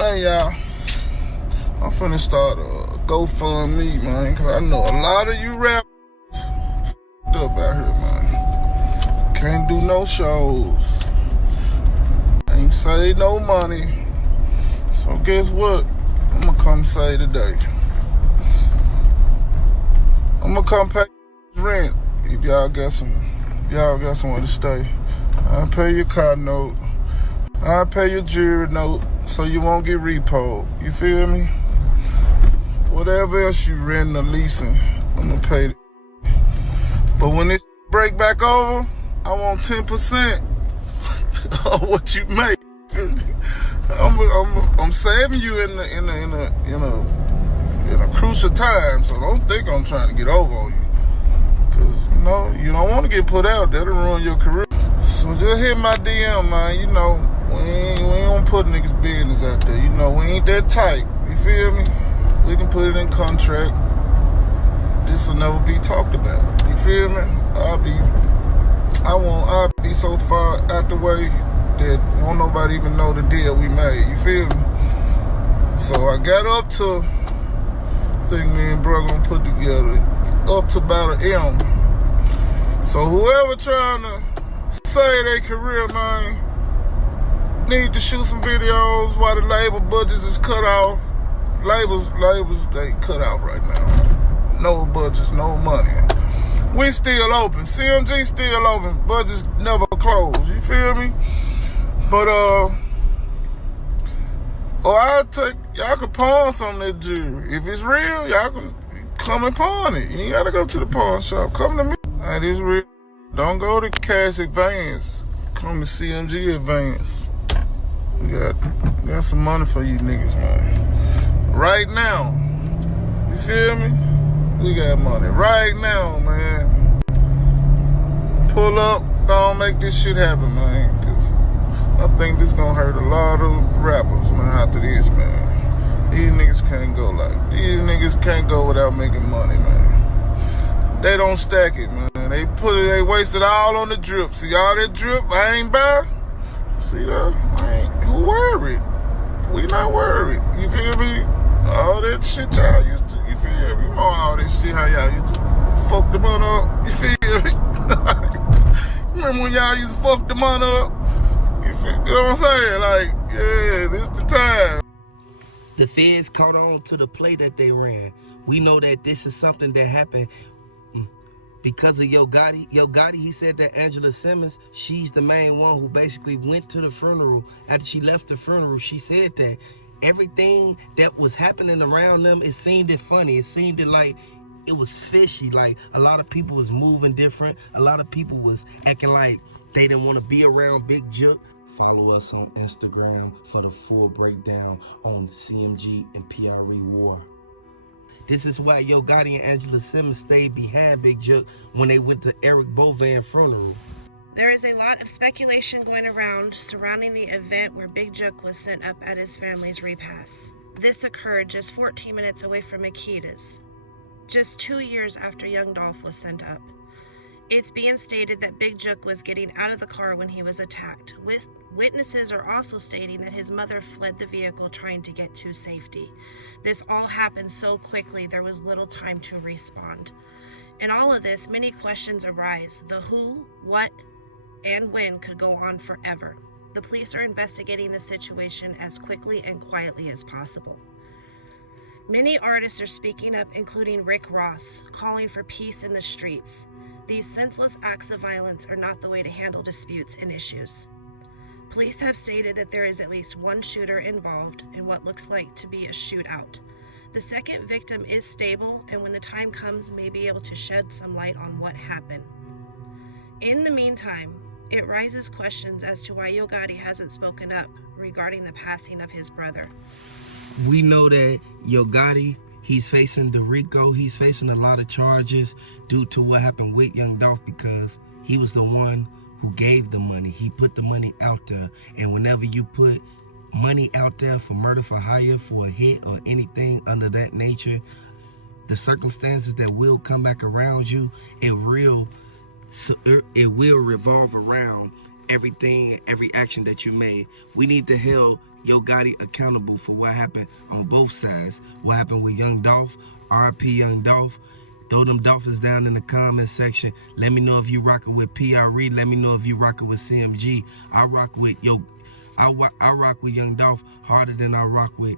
Hey y'all, I'm finna start a GoFundMe, man, cause I know a lot of you rappers f***ed up out here, man. Can't do no shows, ain't save no money. So guess what? I'm gonna come say today. I'm gonna come pay rent if y'all got somewhere to stay. I'll pay your car note. I'll pay your jewelry note so you won't get repoed. You feel me? Whatever else you renting or leasing, I'm gonna pay it. But when it break back over, I want 10% of what you make. I'm saving you in a crucial time, so don't think I'm trying to get over on you. Cause you don't want to get put out. That'll ruin your career. So just hit my DM, man. We ain't gonna put niggas' business out there. We ain't that tight. You feel me? We can put it in contract. This will never be talked about. You feel me? I'll be so far out the way that won't nobody even know the deal we made. You feel me? So I got up to, I think me and bro gonna put together, up to about an M. So whoever trying to save their career, man, need to shoot some videos while the label budgets is cut off. Labels, they cut off right now. No budgets, no money. We still open. CMG still open. Budgets never closed. You feel me? But, y'all can pawn some of that jewelry. If it's real, y'all can come and pawn it. You ain't gotta go to the pawn shop. Come to me. That is real. Don't go to Cash Advance. Come to CMG Advance. We got some money for you niggas, man. Right now. You feel me? We got money. Right now, man. Pull up. Don't make this shit happen, man. Cause I think this gonna hurt a lot of rappers, man, after this, man. These niggas can't go without making money, man. They don't stack it, man. They waste it all on the drip. See all that drip I ain't buy? See that? Who worried? We not worried. You feel me? All that shit y'all used to, you feel me? All that shit how y'all used to fuck the money up. You feel me? Remember when y'all used to fuck the money up? You know what I'm saying? Like, yeah, this the time. The feds caught on to the play that they ran. We know that this is something that happened because of Yo Gotti. Yo Gotti, he said that Angela Simmons, she's the main one who basically went to the funeral. After she left the funeral, she said that everything that was happening around them, it seemed funny. It seemed like it was fishy. Like a lot of people was moving different. A lot of people was acting like they didn't want to be around Big Jook. Follow us on Instagram for the full breakdown on CMG and PRE War. This is why Yo Gotti and Angela Simmons stayed behind Big Jook when they went to Eric Bovan funeral. There is a lot of speculation going around surrounding the event where Big Jook was sent up at his family's repast. This occurred just 14 minutes away from Makita's, just 2 years after Young Dolph was sent up. It's being stated that Big Jook was getting out of the car when he was attacked. Witnesses are also stating that his mother fled the vehicle trying to get to safety. This all happened so quickly there was little time to respond. In all of this, many questions arise. The who, what, and when could go on forever. The police are investigating the situation as quickly and quietly as possible. Many artists are speaking up, including Rick Ross, calling for peace in the streets. These senseless acts of violence are not the way to handle disputes and issues. Police have stated that there is at least one shooter involved in what looks like to be a shootout. The second victim is stable and when the time comes may be able to shed some light on what happened. In the meantime, it raises questions as to why Yo Gotti hasn't spoken up regarding the passing of his brother. We know that Yo Gotti, he's facing the RICO. He's facing a lot of charges due to what happened with Young Dolph because he was the one who gave the money. He put the money out there. And whenever you put money out there for murder for hire, for a hit or anything under that nature, the circumstances that will come back around you, it will revolve around everything, every action that you made. We need to hold Yo Gotti accountable for what happened on both sides. What happened with Young Dolph, R.I.P. Young Dolph. Throw them Dolphins down in the comment section. Let me know if you rocking with PRE. Let me know if you rocking with CMG. I rock with I rock with Young Dolph harder than I rock with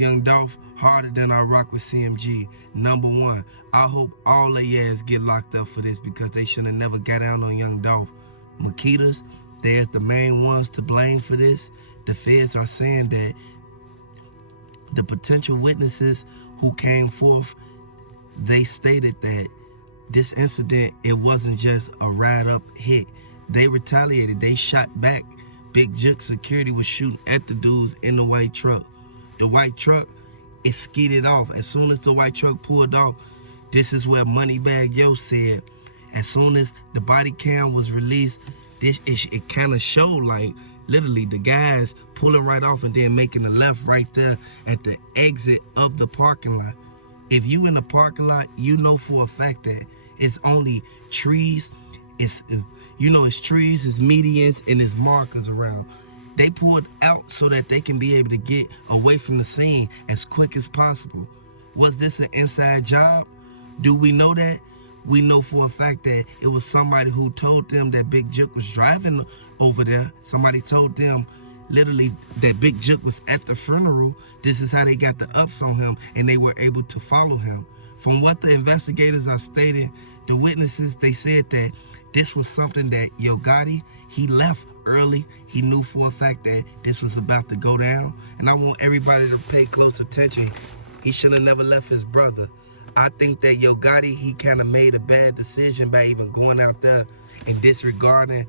Young Dolph harder than I rock with CMG. Number one, I hope all of your ass get locked up for this because they should have never got down on Young Dolph. Makitas, they're the main ones to blame for this. The feds are saying that the potential witnesses who came forth, they stated that this incident, it wasn't just a ride-up hit. They retaliated. They shot back. Big Jook security was shooting at the dudes in the white truck. The white truck, it skidded off. As soon as the white truck pulled off, this is where Moneybag Yo said, as soon as the body cam was released, it kind of showed like literally the guys pulling right off and then making a left right there at the exit of the parking lot. If you in the parking lot, you know for a fact that it's only trees. It's trees, it's medians, and it's markers around. They pulled out so that they can be able to get away from the scene as quick as possible. Was this an inside job? Do we know that? We know for a fact that it was somebody who told them that Big Jook was driving over there. Somebody told them literally that Big Jook was at the funeral. This is how they got the ups on him, and they were able to follow him. From what the investigators are stating, the witnesses, they said that this was something that Yo Gotti, he left early. He knew for a fact that this was about to go down. And I want everybody to pay close attention. He should have never left his brother. I think that Yo Gotti, he kind of made a bad decision by even going out there and disregarding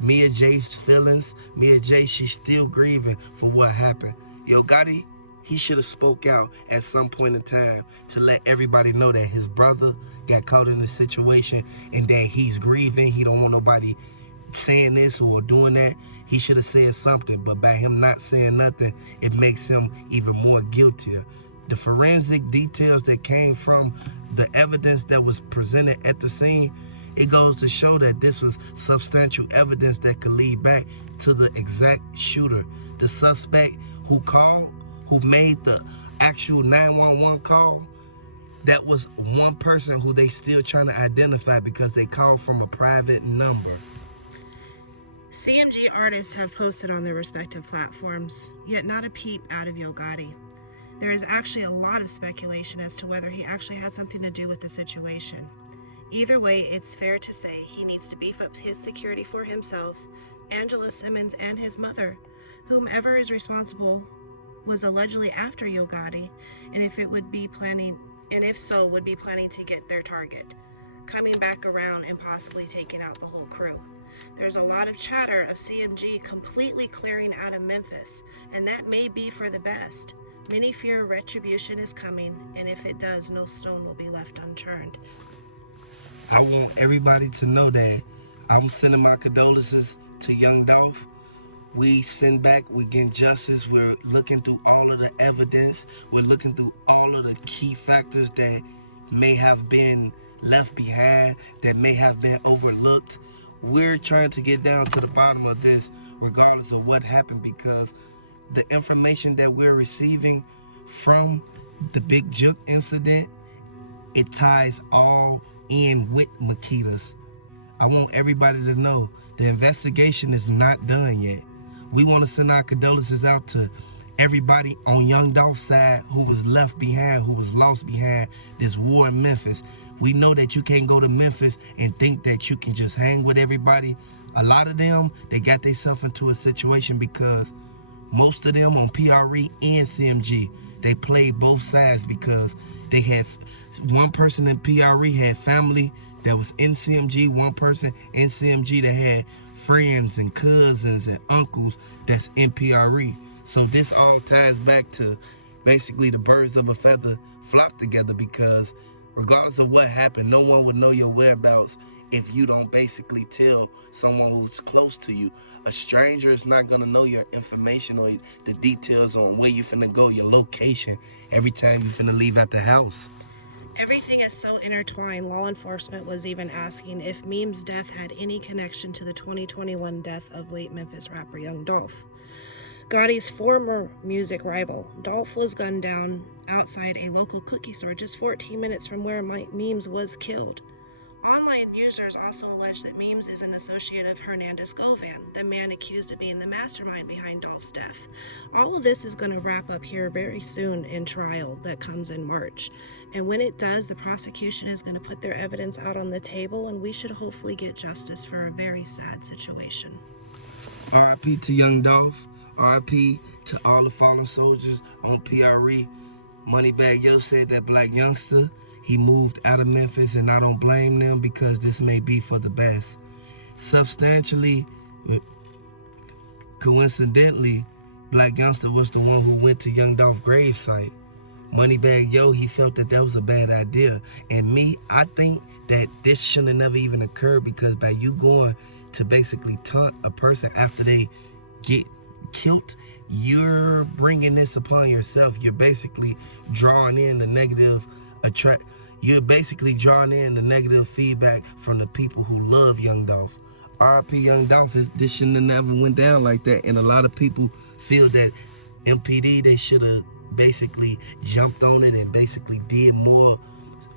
Mia J's feelings. Mia J, she's still grieving for what happened. Yo Gotti, he should have spoke out at some point in time to let everybody know that his brother got caught in this situation and that he's grieving. He don't want nobody saying this or doing that. He should have said something, but by him not saying nothing, it makes him even more guiltier. The forensic details that came from the evidence that was presented at the scene, it goes to show that this was substantial evidence that could lead back to the exact shooter. The suspect who made the actual 911 call, that was one person who they still trying to identify because they called from a private number. CMG artists have posted on their respective platforms, yet not a peep out of Yo Gotti. There is actually a lot of speculation as to whether he actually had something to do with the situation. Either way, it's fair to say he needs to beef up his security for himself, Angela Simmons, and his mother. Whomever is responsible was allegedly after Yo Gotti, and if so, would be planning to get their target, coming back around and possibly taking out the whole crew. There's a lot of chatter of CMG completely clearing out of Memphis, and that may be for the best. Many fear retribution is coming, and if it does, no stone will be left unturned. I want everybody to know that I'm sending my condolences to Young Dolph. We send back, we're getting justice. We're looking through all of the evidence. We're looking through all of the key factors that may have been left behind, that may have been overlooked. We're trying to get down to the bottom of this regardless of what happened, because the information that we're receiving from the Big Jook incident, it ties all in with Makitas. I want everybody to know the investigation is not done yet. We want to send our condolences out to everybody on Young Dolph's side who was left behind, who was lost behind this war in Memphis. We know that you can't go to Memphis and think that you can just hang with everybody. A lot of them, they got themselves into a situation because most of them on PRE and CMG, they played both sides because they had one person in PRE had family that was in CMG, one person in CMG that had friends and cousins and uncles that's in PRE. So this all ties back to basically the birds of a feather flock together, because regardless of what happened, no one would know your whereabouts if you don't basically tell someone who's close to you. A stranger is not gonna know your information or the details on where you finna go, your location, every time you finna leave out the house. Everything is so intertwined. Law enforcement was even asking if Meme's death had any connection to the 2021 death of late Memphis rapper Young Dolph. Gotti's former music rival, Dolph, was gunned down outside a local cookie store just 14 minutes from where Memes was killed. Online users also allege that Memes is an associate of Hernandez Govan, the man accused of being the mastermind behind Dolph's death. All of this is going to wrap up here very soon in trial that comes in March. And when it does, the prosecution is going to put their evidence out on the table, and we should hopefully get justice for a very sad situation. R.I.P. to Young Dolph. R.I.P. to all the fallen soldiers on PRE. Moneybagg Yo said that black youngster, he moved out of Memphis, and I don't blame them because this may be for the best. Substantially, coincidentally, black youngster was the one who went to Young Dolph's gravesite. Moneybagg Yo, he felt that was a bad idea. And me, I think that this shouldn't have never even occurred, because by you going to basically taunt a person after they get killed, you're bringing this upon yourself. You're basically drawing in the negative You're basically drawing in the negative feedback from the people who love Young Dolph. R.I.P. Young Dolph, this shouldn't have never went down like that. And a lot of people feel that MPD, they should have basically jumped on it and basically did more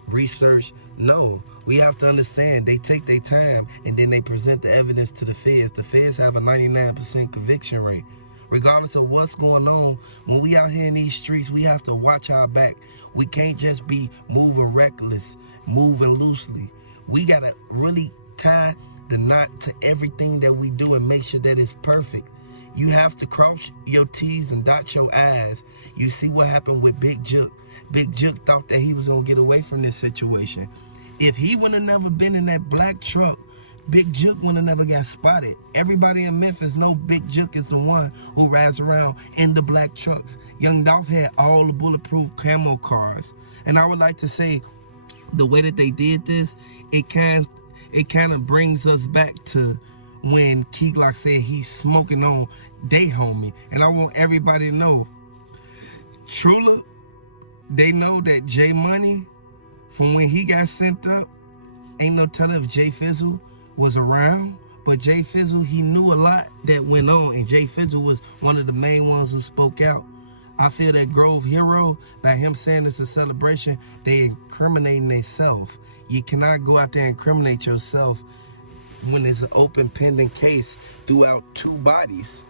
research. No, we have to understand, they take their time and then they present the evidence to the feds. The feds have a 99% conviction rate. Regardless of what's going on, when we out here in these streets, we have to watch our back. We can't just be moving reckless, moving loosely. We gotta really tie the knot to everything that we do and make sure that it's perfect. You have to cross your T's and dot your I's. You see what happened with Big Jook. Big Jook thought that he was gonna get away from this situation. If he would have never been in that black truck, Big Jook would have never got spotted. Everybody in Memphis know Big Jook is the one who rides around in the black trucks. Young Dolph had all the bulletproof camo cars. And I would like to say, the way that they did this, it kind of brings us back to when Key Glock said he's smoking on they homie. And I want everybody to know, Trula, they know that J Money, from when he got sent up, ain't no telling if Jay Fizzle was around, but Jay Fizzle, he knew a lot that went on, and Jay Fizzle was one of the main ones who spoke out. I feel that Grove Hero, by him saying it's a celebration, they incriminating themselves. You cannot go out there and incriminate yourself when it's an open pending case throughout two bodies.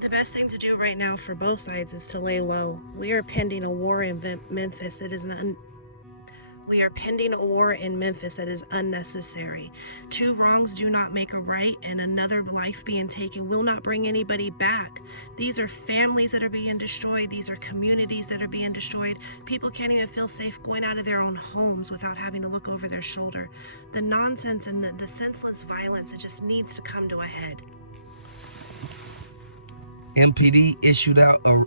The best thing to do right now for both sides is to lay low. We are pending a war in Memphis. We are pending a war in Memphis that is unnecessary. Two wrongs do not make a right, and another life being taken will not bring anybody back. These are families that are being destroyed. These are communities that are being destroyed. People can't even feel safe going out of their own homes without having to look over their shoulder. The nonsense and the senseless violence, it just needs to come to a head. MPD issued out a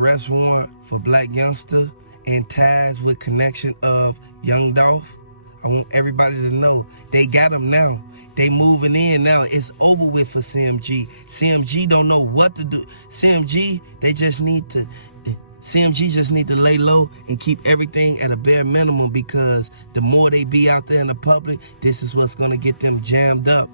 arrest warrant for black youngster and ties with connection of Young Dolph. I want everybody to know they got him now. They moving in now. It's over with for CMG. CMG don't know what to do. CMG just need to lay low and keep everything at a bare minimum, because the more they be out there in the public, this is what's gonna get them jammed up.